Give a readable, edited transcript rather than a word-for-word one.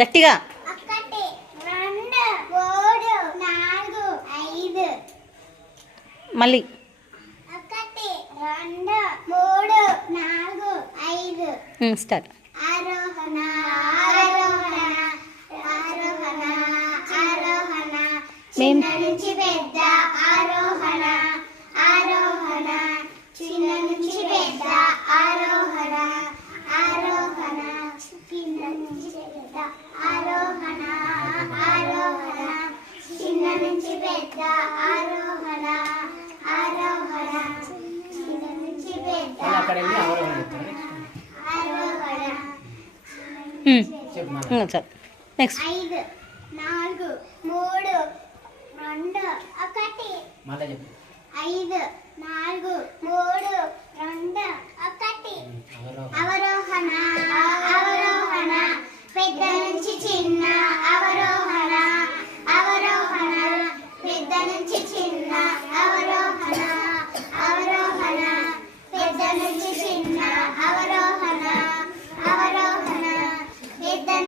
గట్టిగా. ఒకటి రెండు మూడు నాలుగు ఐదు. మళ్ళీ ఒకటి రెండు మూడు నాలుగు ఐదు. స్టార్ట్. ఆరోహణ ఆరోహణ ఆరోహణ ఆరోహణ. చిన్న నుంచి పెద్ద ఆరోహణ ఆరోహణ. చిన్న నుంచి పెద్ద ఆరోహణ ఆరోహణ. చిన్న నుంచి పెద్ద ఆరోహణ ఆరోహణ. చిన్న నుంచి పెద్ద ఆరోహణ ఆరోహణ. చిన్న నుంచి పెద్ద ఆరోహణ. చాలు. నెక్స్ట్. ఐదు నాలుగు మూడు రెండు ఒకటి. ఐదు నాలుగు మూడు రెండు ఒకటి. అవరోహణ అవరోహణ. పెద్ద నుంచి చిన్న